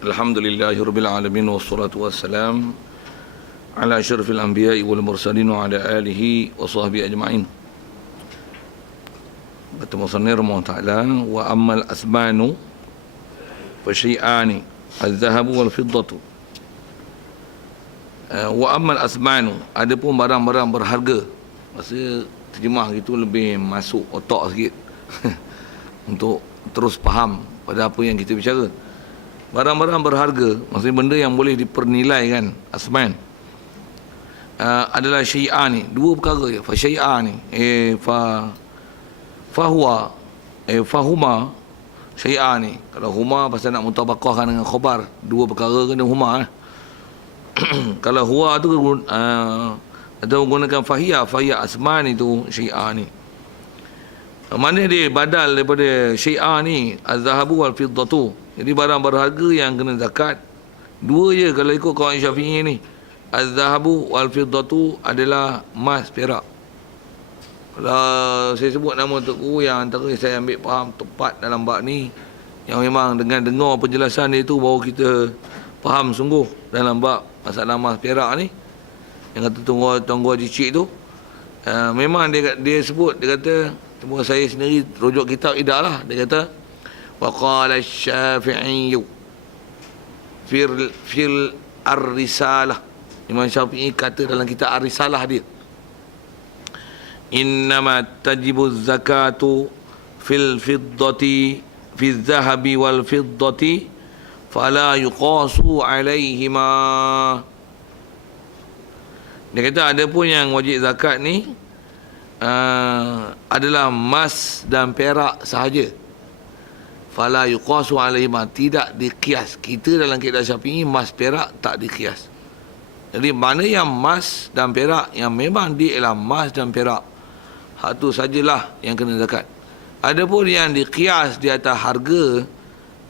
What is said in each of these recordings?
Alhamdulillahirabbil alamin wassalatu wassalam ala asyrafil anbiya'i wal mursalin wa ala alihi wa sahbihi ajma'in. Kata musannif rahimahullah ta'ala, wa ammal asmanu fa syai'ani az-zahabu wal fiddatu. Wa ammal asmanu, adapun barang-barang berharga. Maksudnya terjemah gitu lebih masuk otak sikit untuk terus faham pada apa yang kita bicara. Barang-barang berharga, maksudnya benda yang boleh dipernilai kan, asman, adalah syai'ani, dua perkara ya. Fa syai'ani, fahuwa, fahuma syai'ani. Kalau huma pasal nak mutabaqahkan dengan khabar, dua perkara kena huma. Kalau huwa tu atau menggunakan fahiyah asman itu syai'ani. Mana dia badal daripada syai'ani, az-zahabu wal fiddatu. Jadi barang berharga yang kena zakat dua je kalau ikut kawan Syafi'i ni. Az-zahabu wal fiddatu adalah emas, perak. Kalau saya sebut nama Tok Guru yang antara saya ambil faham tepat dalam bab ni, yang memang dengan dengar penjelasan dia tu baru kita faham sungguh dalam bab masalah emas perak ni, yang kata Tunggu Haji Cik tu, memang dia sebut, dia kata, cuma saya sendiri rujuk kitab idah lah, dia kata وقال الشافعي في الرسالة. Imam Syafi'i kata dalam kitab Ar-Risalah dia, innama tajibu zakatu fil fiddati fil zahabi wal fiddati fala yuqasu alaihima. Dia kata ada pun yang wajib zakat ni adalah emas dan perak sahaja. Fala yuqasu alaihima, tidak dikias. Kita dalam kitab Syafi'i emas perak tak dikias. Jadi mana yang emas dan perak, yang memang dia ialah emas dan perak, hak tu sajalah yang kena zakat. Ada pun yang dikias di atas harga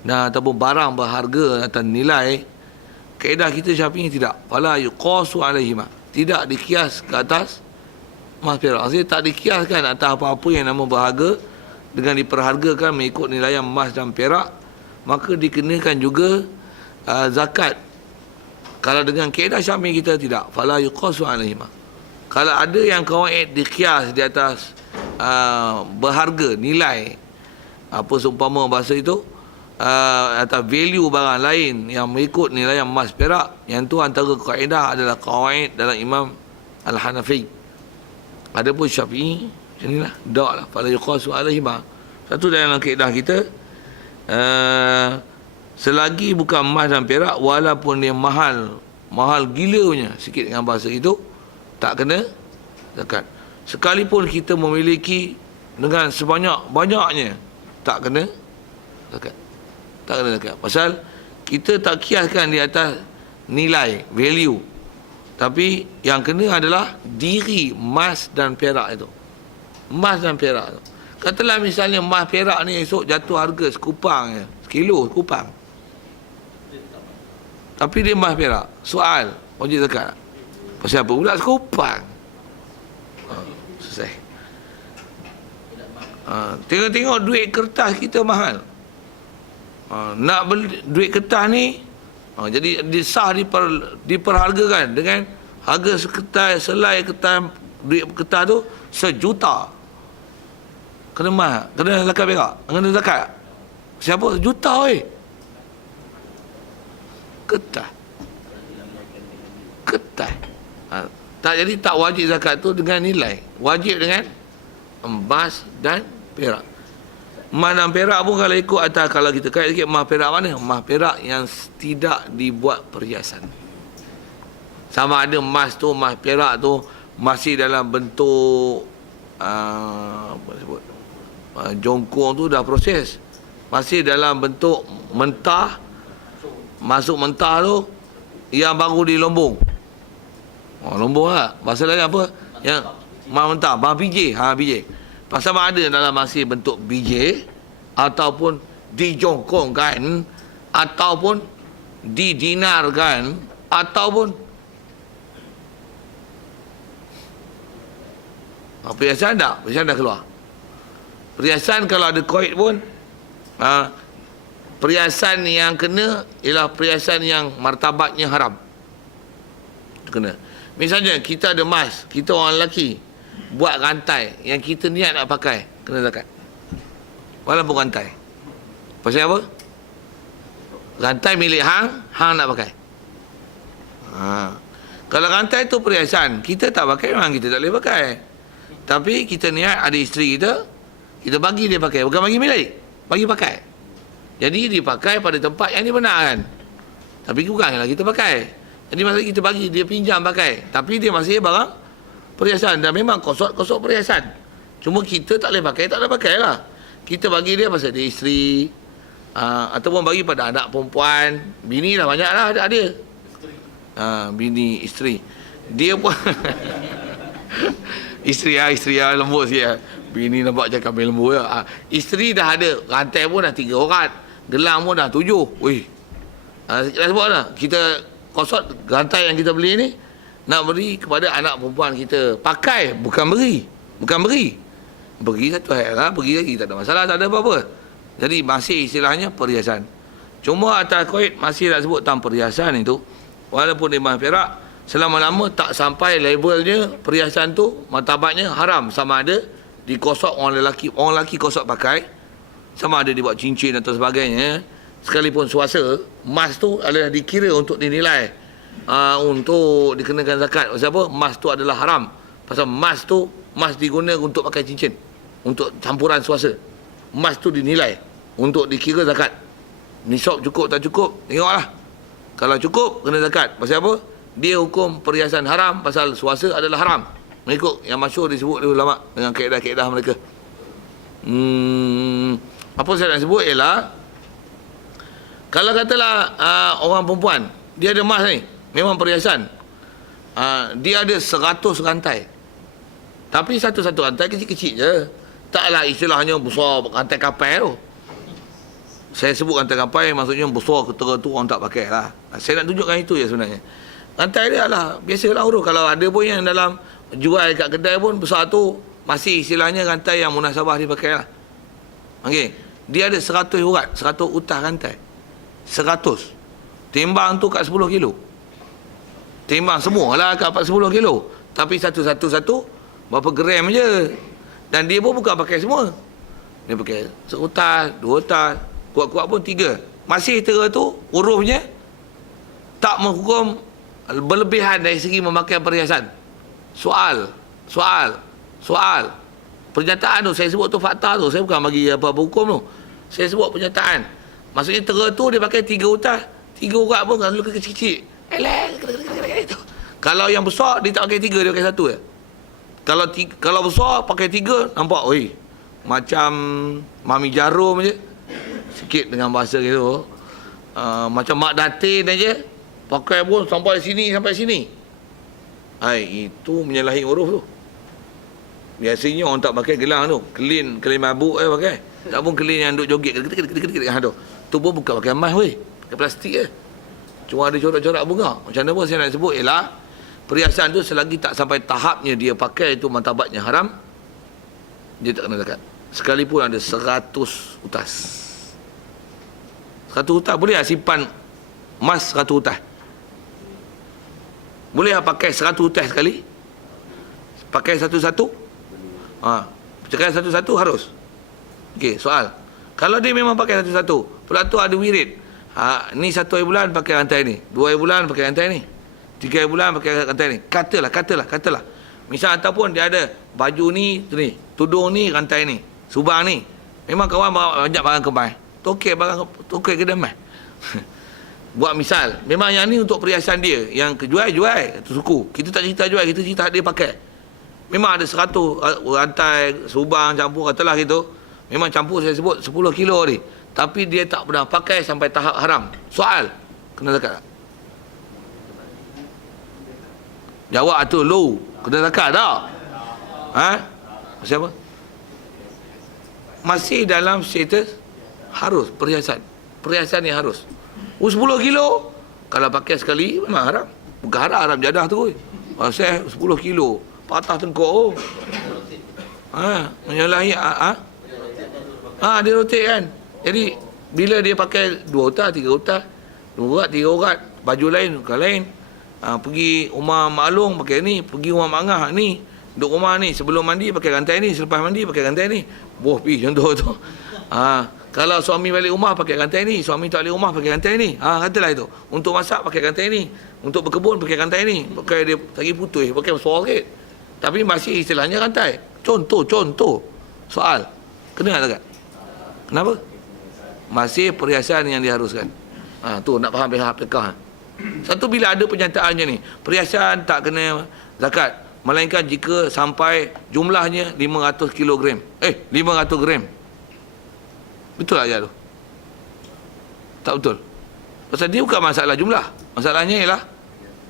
dan ataupun barang berharga atas nilai, kaedah kita Syafi'i tidak. Fala yuqasu alaihima, tidak dikias ke atas emas perak. Maksudnya tak dikiaskan atas apa-apa yang nama berharga dengan diperhargakan mengikut nilai emas dan perak, maka dikenakan juga zakat. Kalau dengan kaedah Syafi'i kita tidak. Fala yuqasu alaihima. Kalau ada yang kawaid dikias di atas berharga, nilai, apa seumpama bahasa itu, atas value barang lain yang mengikut nilai emas perak, yang tu antara kaedah adalah kawaid dalam Imam Al-Hanafi. Ada pun Syafi'i macam inilah, dak lah, fala yuqasu alaihima. Satu dalam kaedah kita, selagi bukan emas dan perak, walaupun dia mahal gila punya, sikit dengan bahasa itu, tak kena zakat. Sekalipun kita memiliki dengan sebanyak-banyaknya, tak kena zakat. Tak kena zakat. Pasal kita tak kiaskan di atas nilai, value. Tapi yang kena adalah diri emas dan perak itu. Emas dan perak tu. Katalah misalnya emas perak ni esok jatuh harga sekupang je, sekilo sekupang. Tapi dia emas perak. Soal, wajib zakat tak? Pasal apa pula sekupang? Selesai. Tengok-tengok duit kertas kita mahal. Nak beli duit kertas ni, jadi disah diperhargakan dengan harga selai kertas, duit kertas tu $1,000,000. Kena mah, kena zakat perak, kena zakat. Siapa? Juta weh. Kertas. Tak, jadi tak wajib zakat tu dengan nilai. Wajib dengan emas dan perak. Emas dan perak pun kalau ikut atas, kalau kita kait sikit, emas perak mana? Emas perak yang tidak dibuat perhiasan. Sama ada emas tu, emas perak tu masih dalam bentuk apa sebut, jongkong tu dah proses, masih dalam bentuk mentah, masuk mentah tu yang baru di lombong. Lombong lah, bahasa lain apa yang mentah, biji, biji. Pasal ada dalam masih bentuk biji, ataupun dijongkongkan, ataupun didinarkan, ataupun perhiasan tak? Perhiasan dah keluar. Perhiasan kalau ada koid pun Perhiasan yang kena ialah perhiasan yang martabatnya haram. Kena. Misalnya kita ada emas, kita orang lelaki buat rantai yang kita niat nak pakai, kena zakat. Walaupun rantai. Pasal apa? Rantai milik hang nak pakai. Kalau rantai tu perhiasan, kita tak pakai, memang kita tak boleh pakai. Tapi kita niat ada isteri kita bagi dia pakai, bukan bagi milik, bagi pakai. Jadi dipakai pada tempat yang dibenarkan. Tapi bukanlah kita pakai. Jadi masa kita bagi, dia pinjam pakai. Tapi dia masih barang perhiasan. Dan memang kosok perhiasan. Cuma kita tak boleh pakai, tak boleh pakai lah. Kita bagi dia pasal dia isteri. Ataupun bagi pada anak perempuan. Bini lah banyak lah ada dia. Bini, isteri. Dia pun... isteri lembut sikit. Bini nampak cakap lembut. Isteri dah ada. Rantai pun dah 3 urat. Gelang pun dah 7. Wih. Dah sebut lah. Kita kosot rantai yang kita beli ni nak beri kepada anak perempuan kita. Pakai, bukan beri. Beri satu hal lah. Beri lagi tak ada masalah, tak ada apa-apa. Jadi masih istilahnya perhiasan. Cuma atas kuit masih nak sebut tentang perhiasan itu. Walaupun emas perak, selama-lama tak sampai labelnya perhiasan tu martabatnya haram. Sama ada dikosok orang lelaki kosok pakai, sama ada dibuat cincin atau sebagainya. Sekalipun suasa, emas tu adalah dikira untuk dinilai, untuk dikenakan zakat. Pasal apa? Emas tu adalah haram. Pasal emas digunakan untuk pakai cincin, untuk campuran suasa. Emas tu dinilai untuk dikira zakat. Nisab cukup tak cukup, tengoklah. Kalau cukup, kena zakat. Pasal apa? Dia hukum perhiasan haram, pasal suasa adalah haram. Mengikut yang masyhur disebut oleh ulama dengan kaedah-kaedah mereka. Apa saya nak sebut ialah, kalau katalah orang perempuan, dia ada emas ni, memang perhiasan. Dia ada 100 rantai. Tapi satu-satu rantai kecil-kecil je. Taklah istilahnya besar rantai kapal tu. Saya sebut rantai kapal maksudnya besar ketera tu orang tak pakai lah. Saya nak tunjukkan itu je sebenarnya. Rantai dia lah, biasalah urus. Kalau ada pun yang dalam jual kat kedai pun besar tu, masih istilahnya rantai yang munasabah dipakai lah. Okey. Dia ada 100 urat, 100 utah rantai. 100. Timbang tu kat 10 kilo. Timbang semua lah kat 10 kilo. Tapi satu-satu berapa gram je. Dan dia pun bukan pakai semua. Dia pakai seutas, 2 utas, kuat-kuat pun 3. Masih tera tu hurufnya tak menghukum berlebihan dari segi memakai perhiasan. Soal. Pernyataan tu saya sebut tu fakta tu. Saya bukan bagi apa-apa hukum tu. Saya sebut pernyataan. Maksudnya tera tu dia pakai 3 utas, 3 urat pun kalau kecil-kecil. Kalau yang besar dia tak pakai 3, dia pakai 1 je. Kalau besar pakai 3, nampak oi, macam mami jarum je. Sikit dengan bahasa gitu. Macam mak datin aja. Pakai pun sampai sini. Itu menyalahi huruf tu. Biasanya orang tak pakai gelang tu. Kelin mabuk pakai. Tak pun kelin yang duk joget tu. Tu pun bukan pakai emas weh. Pakai plastik je. Cuma ada corak-corak bunga. Macam mana pun saya nak sebut ialah perhiasan tu selagi tak sampai tahapnya dia pakai itu martabatnya haram, dia tak kena zakat. Sekalipun ada 100 utas. 100 utas boleh tak simpan emas 100 utas? Boleh tak pakai 100 utas sekali? Pakai satu-satu? Pakai satu-satu harus. Okey, soal. Kalau dia memang pakai satu-satu, pula tu ada wirid. Ni 1 hari bulan pakai rantai ni, 2 hari bulan pakai rantai ni, 3 hari bulan pakai rantai ni. Katalah. Misal ataupun dia ada baju ni, tudung ni, rantai ni, subang ni. Memang kawan banyak barang kemas. Tokek kedai emas. Buat misal, memang yang ni untuk perhiasan dia, yang jual, itu suku. Kita tak cerita jual, kita cerita dia pakai. Memang ada 100 rantai, subang, campur, katalah gitu. Memang campur saya sebut 10 kilo ni. Tapi dia tak pernah pakai sampai tahap haram. Soal, kena zakat tak? Jawab tu, low. Kena zakat tak? Siapa? Masih dalam status harus, perhiasan. Perhiasan yang harus. 10 kilo, kalau pakai sekali, memang haram. Bukan haram jadah tu. Saya 10 kilo, patah tengkok. Menyalahi, dia rotate kan. Jadi Bila dia pakai 2 utar, 3 utar, 2 urat, 3 urat, baju lain, bukan lain. Pergi rumah Mak Long pakai ni, pergi rumah Mak Ngah ni, duduk rumah ni, sebelum mandi pakai rantai ni, selepas mandi pakai rantai ni. Boh pi contoh tu. Kalau suami balik rumah pakai rantai ni, suami tak balik rumah pakai rantai ni. Katalah itu. Untuk masak pakai rantai ni, untuk berkebun pakai rantai ni. Pakai dia lagi putih, pakai besar sikit. Tapi masih istilahnya rantai. Contoh soal. Kena tak? Kenapa? Masih perhiasan yang diharuskan. Tu nak faham pihak fiqh. Satu, bila ada pernyataannya ni, perhiasan tak kena zakat, melainkan jika sampai jumlahnya 500 kilogram. 500 gram. Betul tak ayat tu? Tak betul. Pasal dia bukan masalah jumlah. Masalahnya ialah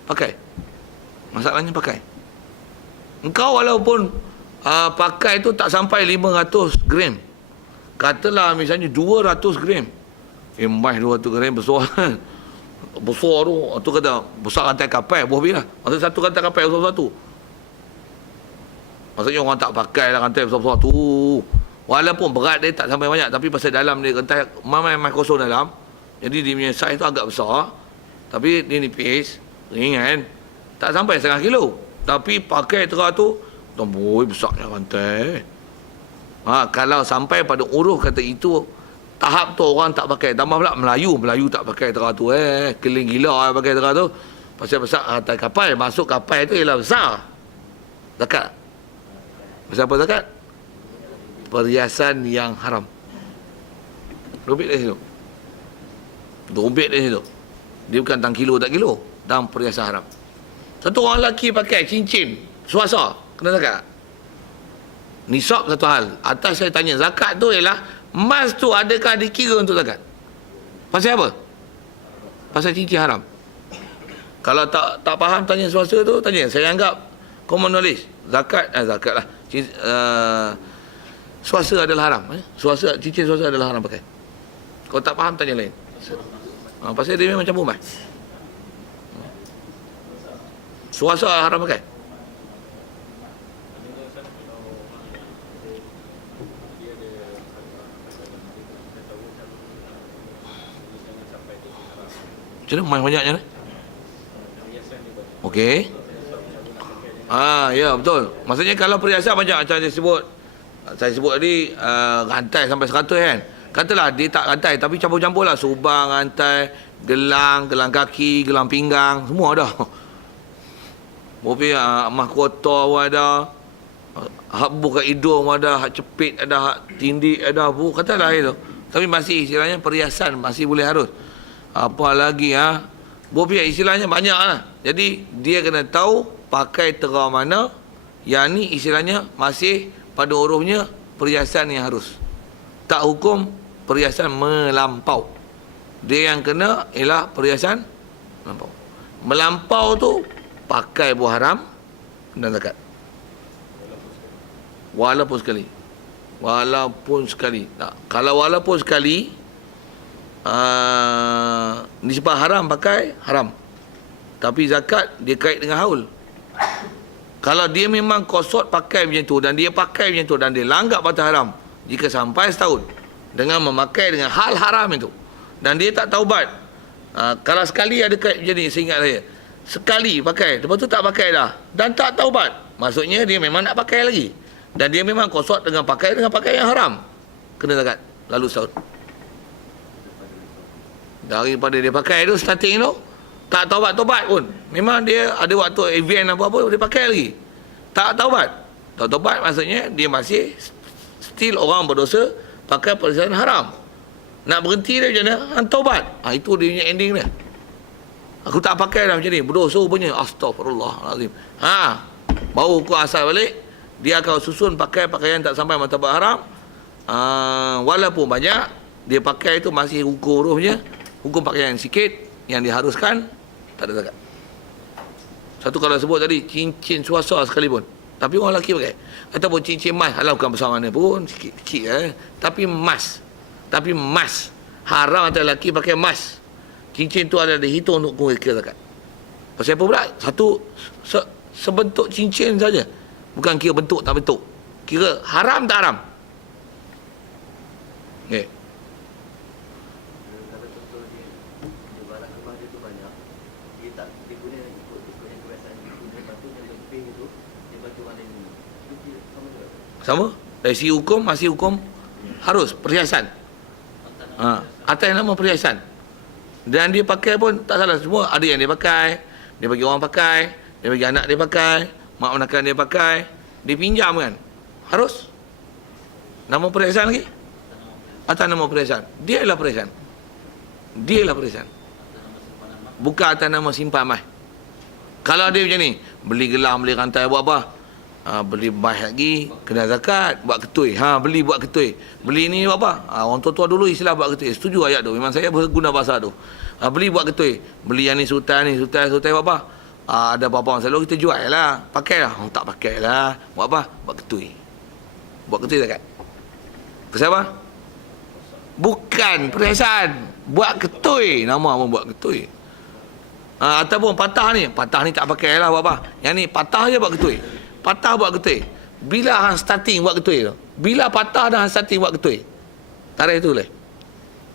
pakai. Masalahnya pakai. Engkau walaupun pakai tu tak sampai 500 gram. Katalah misalnya 200 gram. Mai 200 gram besar. Besar tu kata besar rantai kapal buah bila. Maksud satu rantai kapal besar satu. Maksudnya orang tak pakai lah rantai besar-besar tu. Walaupun berat dia tak sampai banyak, tapi pasal dalam dia rantai memang kosong dalam. Jadi dia punya saiz tu agak besar. Tapi dia nipis, ringan. Tak sampai 1/2 kilo. Tapi pakai terah tu, tomboi besarnya rantai. Kalau sampai pada uruh kata itu, tahap tu orang tak pakai. Tambah pula Melayu tak pakai terah tu. Keling gila pakai terah tu. Pasal besar rantai kapal. Masuk kapal tu ialah besar. Zakat. Pasal apa zakat? Perhiasan yang haram. Dobit dari situ. Dobit dari situ. Dia bukan tang kilo tak kilo. Tang perhiasan haram. Satu orang lelaki pakai cincin suasa, kena zakat. Nisab satu hal. Atas saya tanya, zakat tu ialah emas tu adakah dikira untuk zakat? Pasal apa? Pasal cincin haram. Kalau tak faham tanya suasa tu, tanya. Saya anggap common knowledge. Zakat lah. Suasa adalah haram. Cincin suasa adalah haram pakai. Kalau tak faham tanya lain. Pasal dia memang campur mai. Suasa haram pakai. Macam mana banyaknya ni? Okey. Ya betul. Maksudnya kalau perhiasan banyak macam saya sebut tadi rantai sampai 100 kan. Katalah dia tak rantai tapi campur-campur lah, subang, rantai, gelang kaki, gelang pinggang, semua ada. Mobil mahkota pun ada. Hak buka hidung ada, hak cepit ada, hak tindik ada, katalah itu. Tapi masih istilahnya perhiasan masih boleh harus. Apa lagi Bobiak istilahnya banyak lah. Jadi dia kena tahu pakai terah mana. Yang ni istilahnya masih pada hurufnya perhiasan yang harus. Tak hukum perhiasan melampau. Dia yang kena ialah perhiasan melampau. Melampau tu pakai buah haram dan zakat. Walaupun sekali. Kalau walaupun sekali nisbah haram pakai haram. Tapi zakat dia kait dengan haul. Kalau dia memang kosot pakai macam tu dan dia pakai macam tu dan dia langgap batas haram, jika sampai setahun dengan memakai dengan hal haram itu dan dia tak taubat, kalau sekali ada kait macam ni, seingat saya sekali pakai, lepas tu tak pakai dah dan tak taubat, maksudnya dia memang nak pakai lagi dan dia memang kosot dengan pakai yang haram, kena zakat lalu setahun. Daripada dia pakai tu starting tu tak taubat pun, memang dia ada waktu event apa-apa dia pakai lagi, tak taubat maksudnya dia masih still orang berdosa pakai perhiasan haram. Nak berhenti dia macam mana? Taubat. Itu dia punya ending dia. Aku tak pakai dah macam ni, berdosa punya, astagfirullahalazim. Baru aku asal balik, dia akan susun pakai pakaian tak sampai martabat haram. Walaupun banyak, dia pakai itu masih hukum hurufnya, hukum pakaian sikit yang diharuskan, tak ada zakat. Satu kalau sebut tadi cincin suasa sekalipun, tapi orang lelaki pakai, ataupun cincin emas, alah bukan besar mana pun, sikit tapi emas haram antara lelaki pakai emas. Cincin tu ada dihitung untuk kira zakat. Pasal apa pula? Satu sebentuk cincin saja, bukan kira bentuk tak bentuk, kira haram tak haram. Okay. emas dia tu banyak, dia tak, dia guna ikut yang kebiasaan dia guna, lepas tu dia lebih tu dia bagi orang lain. Itu dia sama juga. Sama? Dari segi hukum, masih hukum harus perhiasan. Atas nama perhiasan. Dan dia pakai pun tak salah. Semua ada yang dia pakai, dia bagi orang pakai, dia bagi anak dia pakai, mak menakan dia pakai, dia pinjam kan. Harus. Nama perhiasan lagi? Atas nama perhiasan. Dia ialah perhiasan. Dia ialah perhiasan. Bukan atas nama simpan emas. Kalau dia macam ni, beli gelang, beli rantai, buat apa? Beli emas lagi, kena zakat, buat ketui. Beli buat ketui. Beli ni buat apa? Orang tua-tua dulu istilah buat ketui. Setuju ayat tu. Memang saya guna bahasa tu. Beli buat ketui. Beli yang ni sultan buat apa? Ada apa-apa orang selalu kita jual lah. Pakai lah. Tak pakai lah. Buat apa? Buat ketui. Buat ketui zakat. Pasal apa? Bukan perhiasan. Buat ketui. Nama pun buat ketui. Ataupun patah ni tak pakai lah, buat apa? Yang ni patah je buat ketui. Patah buat ketui. Bila hang starting buat ketui tu? Bila patah dah hang starting buat ketui? Tarikh tu boleh?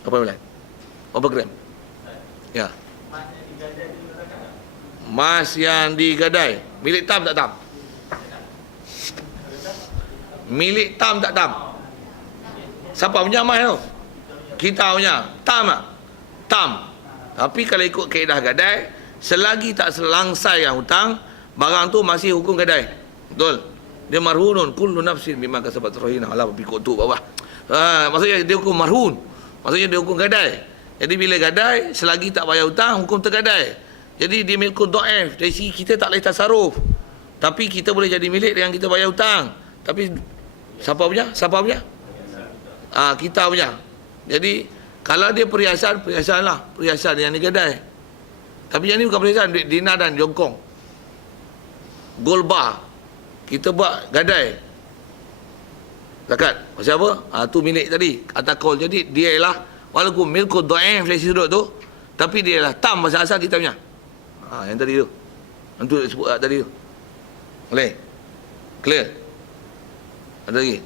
Apa bulan? Berapa gram? Ya. Mas yang digadai. Milik tam tak tam? Milik tam tak tam? Siapa punya mas tu? Kita punya. Tam tak? Tam. Tapi kalau ikut kaedah gadai, selagi tak selangsai yang hutang, barang tu masih hukum gadai. Betul? Dia marhunun kullu nafsin bima kasabat rahina. Alah pikuk tu bawah. Maksudnya dia hukum marhun. Maksudnya dia hukum gadai. Jadi bila gadai, selagi tak bayar hutang, hukum tergadai. Jadi dia milkun dhaif. Dari segi kita tak boleh tasarruf. Tapi kita boleh jadi milik dengan kita bayar hutang. Tapi siapa punya? Siapa punya? Kita punya. Jadi kalau dia perhiasan, perhiasan lah. Perhiasan yang digadai. Tapi yang ni bukan perhiasan, duit dinar dan jongkong. Gold bar. Kita buat gadai. Zakat. Pasal apa? Tu milik tadi. Atas call. Jadi dia ialah, walaupun milku dhaif dari sudut tu, tapi dia ialah tam pasal asal kita punya. Yang tadi tu. Untuk sebut tadi tu. Boleh? Clear? Ada lagi?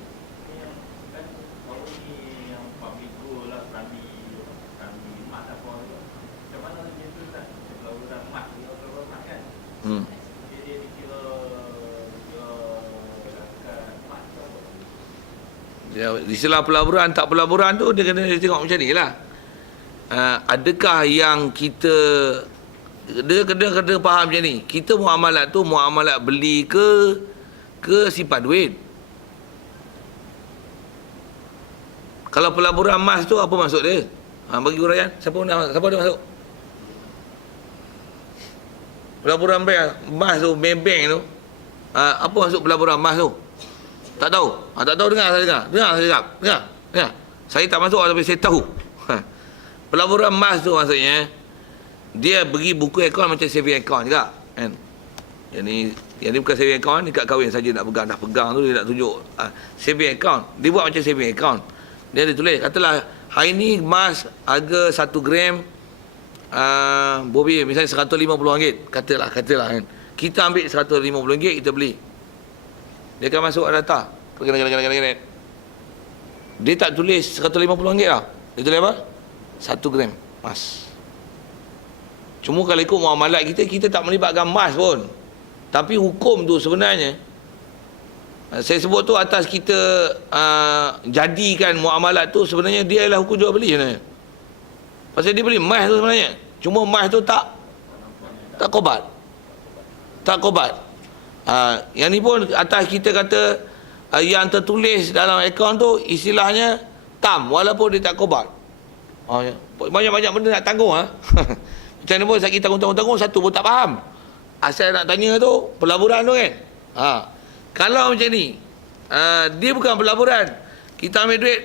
Istilah pelaburan tak pelaburan tu dia kena tengok macam ni lah. Adakah yang kita dia kena faham macam ni. Kita muamalat tu muamalat beli ke simpan duit. Kalau pelaburan emas tu apa maksud dia? Bagi uraian. Siapa dia masuk? Pelaburan emas tu, bank tu. Apa maksud pelaburan emas tu? Tak tahu. Tak tahu, dengar saya dengar. Dengar. Saya tak masuk tapi saya tahu. Pelaburan emas tu maksudnya dia bagi buku akaun macam saving account juga, kan? Yang ni bukan saving account, ni kat kahwin saja nak pegang, dah pegang tu dia nak tunjuk saving account. Dia buat macam saving account. Dia ada tulis, katalah hari ni emas harga 1 gram bobi misalnya RM150, katalah kan. Kita ambil RM150 kita beli. Dia akan masuk data. Dia tak tulis RM150 lah. Dia tulis apa? 1 gram emas. Cuma kalau ikut muamalat kita tak melibatkan emas pun. Tapi hukum tu sebenarnya, saya sebut tu atas kita jadikan muamalat tu sebenarnya dia adalah hukum jual beli sebenarnya. Pasal dia beli emas tu sebenarnya. Cuma emas tu tak kobat. Tak kobat. Yang ni pun atas kita kata yang tertulis dalam akaun tu istilahnya tam walaupun dia tak kobat. Banyak-banyak benda nak tanggung. Macam mana pun saya tanggung satu pun tak faham. Asal nak tanya tu pelaburan tu kan. Kalau macam ni dia bukan pelaburan, kita ambil duit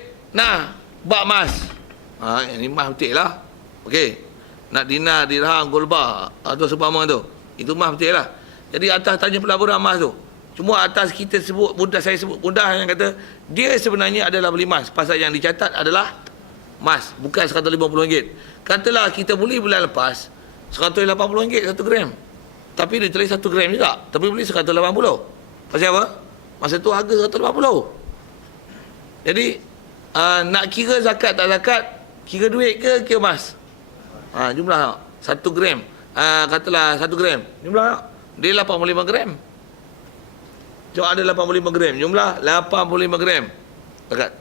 bak emas. Ini emas betul lah. Okey. Nak dinar, dirham, gold bar atau seumpama tu. Itu emas betul lah. Jadi atas tanya pelaburan emas tu. Cuma atas kita sebut mudah, saya sebut mudah yang kata dia sebenarnya adalah beli emas. Pasal yang dicatat adalah emas, bukan RM150. Katalah kita beli bulan lepas RM180 1 gram. Tapi dia tulis 1 gram juga. Tapi beli RM180. Pasal apa? Masa tu harga RM180. Jadi nak kira zakat tak zakat, kira duit ke kira emas? Jumlah 1 gram. Katalah 1 gram. Jumlah dia 85 gram. Jom ada 85 gram. Jumlah 85 gram. Dekat.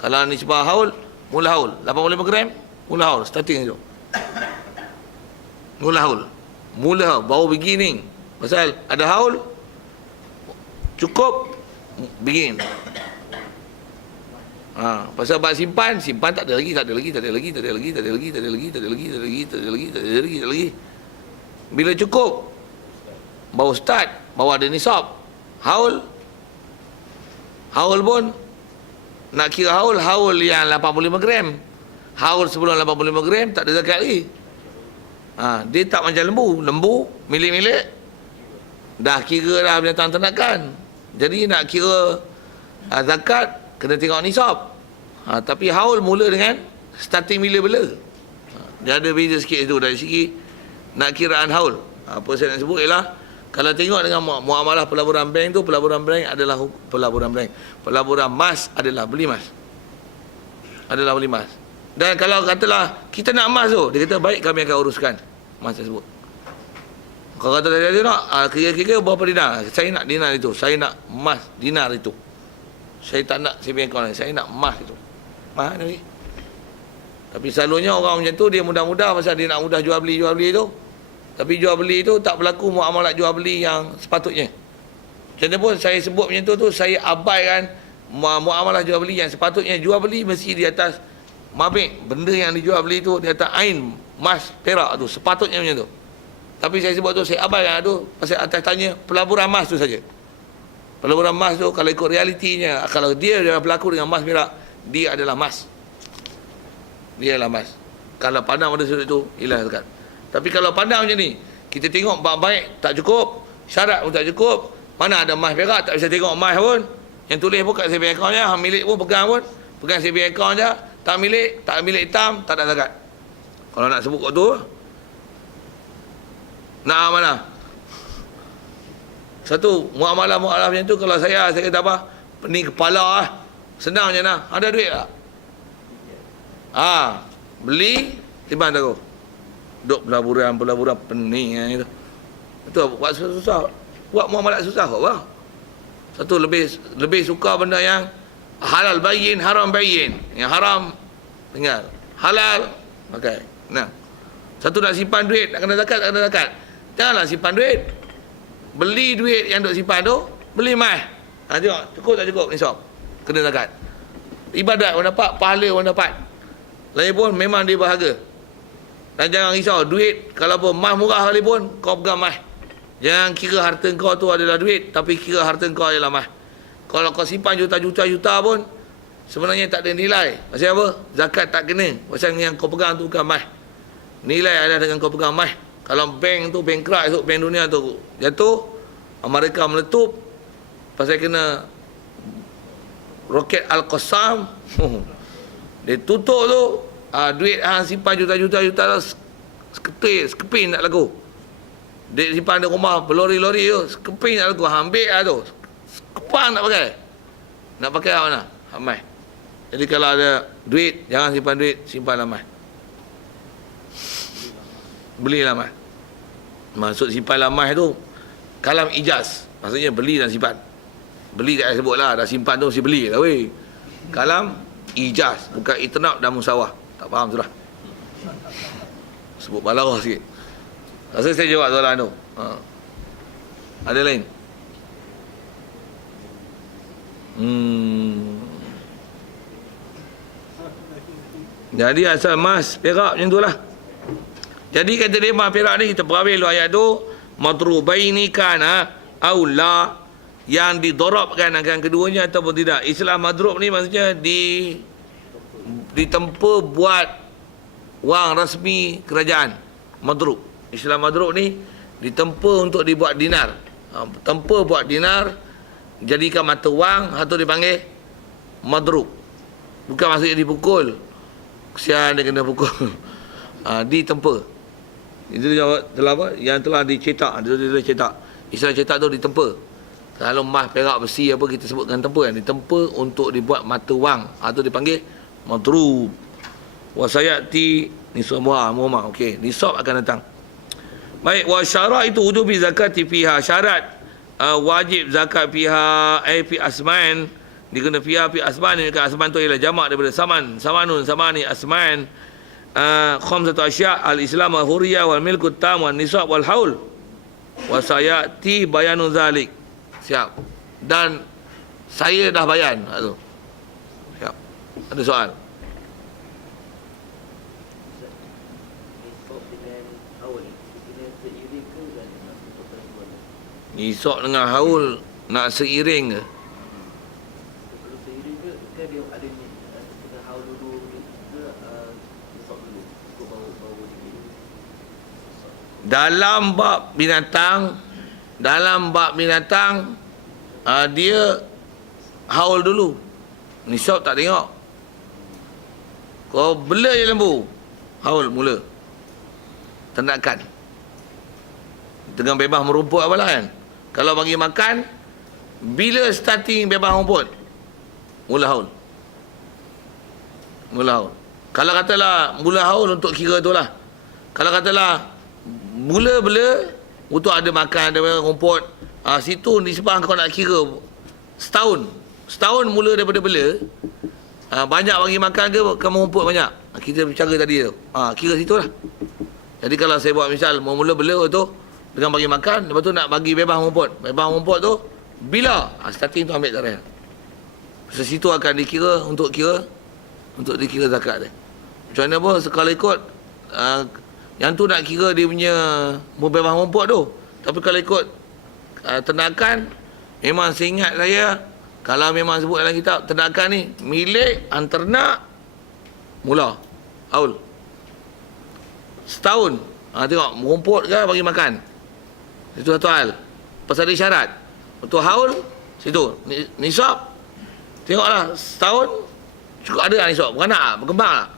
Kalau nisbah haul, mula haul. 85 gram, mula haul. Starting tu. Mula haul. Mula haul. Baru beginning. Pasal ada haul, cukup, begin. Pasal bab simpan tak ada lagi. Bila cukup, baru start, baru ada nisab. Haul pun nak kira haul yang 85 gram. Haul sebelum 85 gram tak ada zakat lagi. Dia tak macam lembu milik-milik dah kira dah binatang ternakan. Jadi nak kira zakat kena tengok nisab. Tapi haul mula dengan starting bila bela. Dia ada beza sikit itu dari segi nak kiraan haul. Apa saya nak sebut ialah kalau tengok dengan muamalah pelaburan bank tu, pelaburan bank adalah pelaburan bank. Pelaburan emas adalah beli emas. Dan kalau katalah kita nak emas tu, dia kata baik kami akan uruskan emas tersebut. Kalau kata dia nak kira-kira berapa dinar? Saya nak dinar itu. Saya nak emas dinar itu. Saya tak nak saving account, saya nak emas itu. Emas ni. Tapi selalunya orang macam tu dia mudah-mudah pasal dia nak mudah jual beli tu. Tapi jual beli itu tak berlaku muamalah jual beli yang sepatutnya. Macam mana pun saya sebut macam tu saya abaikan muamalah jual beli yang sepatutnya. Jual beli mesti di atas mabik, benda yang dijual beli tu di atas ain, emas, perak tu, sepatutnya macam tu. Tapi saya sebut tu saya abaikan tu pasal atas tanya pelaburan emas tu saja. Pelaburan emas tu kalau ikut realitinya, kalau dia berlaku dengan emas perak, dia adalah emas. Dia adalah emas. Kalau pandang pada sudut tu, ialah zakat. Tapi kalau pandang macam ni, kita tengok baik tak cukup, syarat pun tak cukup, mana ada emas perak, tak bisa tengok emas pun. Yang tulis pun kat saving account je, hang milik pun pegang saving account je, tak milik hitam, tak ada zakat. Kalau nak sebut kat tu, nak mana? Satu, muamalah macam tu, kalau saya kata apa? Pening kepala lah. Senang je nak. Ada duit tak? Beli, timbang tak kau? Duk pelaburan pening itu. Itu buat susah. Buat muamalah susah kau apa? Satu, lebih suka benda yang halal bayin, haram bayin. Yang haram tinggal. Halal pakai. Nah. Satu nak simpan duit, nak kena zakat, tak kena zakat. Janganlah simpan duit. Beli duit yang duk simpan tu, beli emas. Tengok, cukup tak cukup nisab. Kena zakat. Ibadat pun dapat, pahala pun dapat. Lagi pun memang dia berharga. Dan jangan risau, duit kalau pun emas murah kali pun, kau pegang emas. Jangan kira harta kau tu adalah duit, tapi kira harta kau adalah emas. Kalau kau simpan juta-juta pun, sebenarnya tak ada nilai. Pasal apa? Zakat tak kena. Pasal yang kau pegang tu bukan emas. Nilai adalah dengan kau pegang emas. Kalau bank tu bankrupt esok, bank dunia tu jatuh, Amerika meletup, pasal kena roket Al-Qassam, dia tutup tu, duit hang simpan juta-juta tu sekeping nak lagu. Dia simpan di rumah berlori-lori tu, sekeping nak lagu, ambil lah tu, sekepang nak pakai. Nak pakai apa mana? Amai. Jadi kalau ada duit, jangan simpan duit, simpan amai. Belilah emas. Maksud simpan emas tu kalam ijaz. Maksudnya beli dan simpan. Beli tak sebut lah, dah simpan tu mesti beli lah weh. Kalam ijaz, bukan itnab dan musawah. Tak faham tu lah. Sebut balarah sikit. Rasa saya jawab soalan tu. Ada lain? Jadi asal emas perak macam tu lah. Jadi kata dia emas perak ni, kita perambil ayat tu, madrubaini kana aula, yang didorabkan akan keduanya ataupun tidak. Istilah madrub ni maksudnya ditempa buat wang rasmi kerajaan. Madrub. Istilah madrub ni ditempa untuk dibuat dinar. Tempa buat dinar, jadikan mata wang, atau dipanggil madrub. Bukan maksudnya dipukul. Kesian dia kena pukul. Ditempa. Itu telah apa? Yang telah dicetak. Dia cetak. Istilah cetak tu ditempa. Kalau emas, perak, besi apa kita sebutkan tempa kan. Ditempa untuk dibuat mata wang atau dipanggil madrub. Wasayati nisab Muhammad. Okey, nisab akan datang. Baik, wa syarat itu wujubi zakati fiha, syarat wajib zakat fiha fi asman, dikena fiha fi asman, ni asman tu ialah jamak daripada saman, samanun, samani, asman. Khamsatu asya' al-islam wal hurriyah wal milku tam wal nisab wal haul. Wa sayati bayanu zalik. Siap. Dan saya dah bayan tu. Siap. Ada soal? Nisab dengan haul kena seiring ke dan untuk perempuan? Nisab dengan haul nak seiring ke? Perlu seiring ke dia ada ni kena haul dulu ke nisab dulu untuk baru seiring? Dalam bab binatang dia haul dulu. Nisab tak tengok. Kau bela je lembu, haul mula. Ternakan. Tengah bebas merumput apalah kan. Kalau bagi makan, bila starting bebas merumput, mula haul. Mula haul. Kalau katalah mula haul untuk kira tu lah. Kalau katalah mula bela untuk ada makan, ada rumput, situ nisbah kau nak kira setahun mula daripada bela, banyak bagi makan ke kamu rumput banyak, kita bicara tadi tu, kira situ lah. Jadi kalau saya buat misal mula bela tu dengan bagi makan, lepas tu nak bagi bebas rumput tu bila starting tu ambil tarikh. So, situ akan dikira untuk dikira zakat dia. Macam mana pun kalau ikut yang tu nak kira dia punya bebas rumput tu. Tapi kalau ikut ternakan, memang seingat saya, kalau memang sebut dalam kitab, ternakan ni milik ternak mula haul. Setahun. Tengok rumput ke bagi makan. Itu satu hal. Pasal dia syarat. Untuk haul, situ. Nisab, tengoklah setahun cukup ada lah nisab. Beranak tak? Berkembang tak?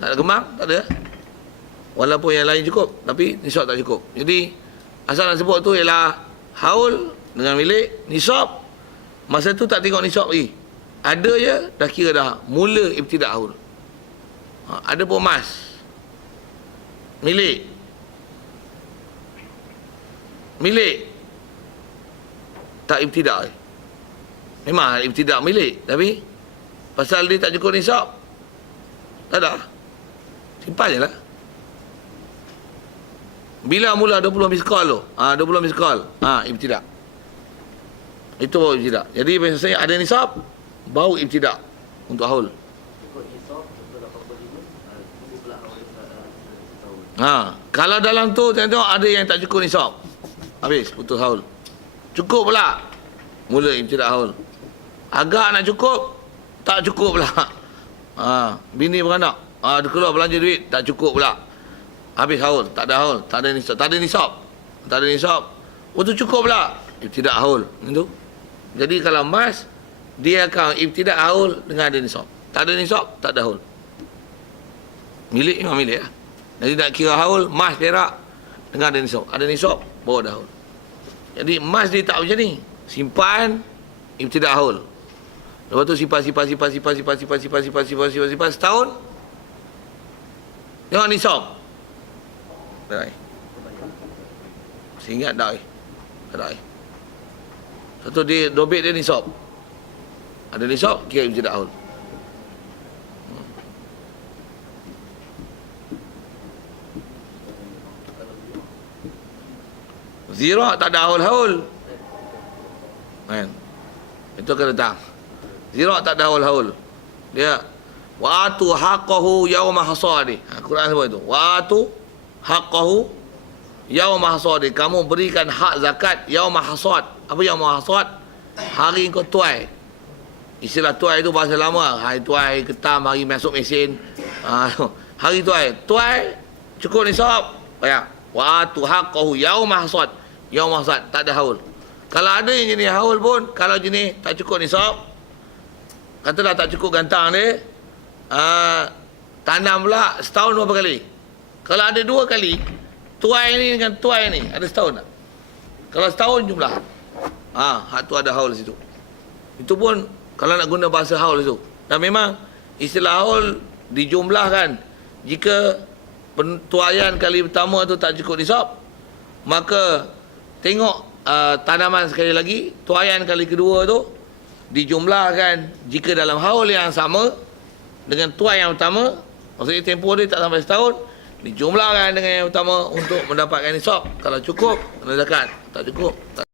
Tak ada kembang? Tak ada. Walaupun yang lain cukup, tapi nisab tak cukup. Jadi asal nak sebut tu ialah haul dengan milik, nisab. Masa tu tak tengok nisab lagi. Ada je, dah kira dah mula ibtidak haul. Ada pun emas. Milik. Tak ibtidak. Memang ibtidak milik, tapi pasal dia tak cukup nisab, tak ada. Simpan je lah. Bila mula 20 miskal tu? 20 miskal. Ibtidak. Itu baru ibtidak. Jadi biasa saya ada nisab, baru ibtidak untuk haul. Ikut nisab betul 85, tunggu pula haul setahun. Kalau dalam tu tengok ada yang tak cukup nisab, habis putus haul. Cukup pula, mula ibtidak haul. Agak nak cukup, tak cukup pula. Bini beranak, dia keluar belanja duit, tak cukup pula. Habis haul, tak ada haul, tak ada nisab. Waktu cukup pula, ibtidak haul. Itu. Jadi kalau emas, dia akan ibtidak haul dengan ada nisab. Tak ada nisab, tak ada haul. Milik memang milik lah. Jadi nak kira haul, emas, perak dengan ada nisab. Ada nisab, baru ada haul. Jadi emas dia tak macam ni. Simpan, ibtidak haul. Lepas tu simpan setahun. Tengok nisab. Dah. Masih ingat dah. Tak. Satu dia dobit dia nisab. Ada nisab, kira ibtidak haul. Zero tak ada haul-haul. Kan? Itu akan datang. Zero tak ada haul-haul. Dia wa'atu haqqahu yauma hasadi. Quran sebut itu. Wa'atu haqqahu yauma hasadi. Kamu berikan hak zakat yauma hasad. Apa yauma hasad? Hari kau tuai. Istilah tuai itu bahasa lama. Hari tuai, ketam, hari masuk mesin. Hari tuai. Tuai cukup nisab. Bayar. Wa'atu haqqahu yauma hasad. Yauma hasad tak ada haul. Kalau ada yang jenis haul pun, kalau jenis tak cukup nisab, katalah tak cukup gantang dia, tanam pula setahun berapa kali? Kalau ada 2 kali, tuai ni dengan tuai ni, ada setahun tak? Kalau setahun jumlah, hak tu ada haul situ. Itu pun kalau nak guna bahasa haul situ. Dan memang istilah haul dijumlahkan. Jika tuaian kali pertama tu tak cukup nisab, maka tengok tanaman sekali lagi, tuaian kali kedua tu dijumlahkan. Jika dalam haul yang sama dengan tuai yang pertama, maksudnya tempoh dia tak sampai setahun, dijumlahkan dengan yang pertama untuk mendapatkan nisab. Kalau cukup, kena zakat. Tak cukup, tak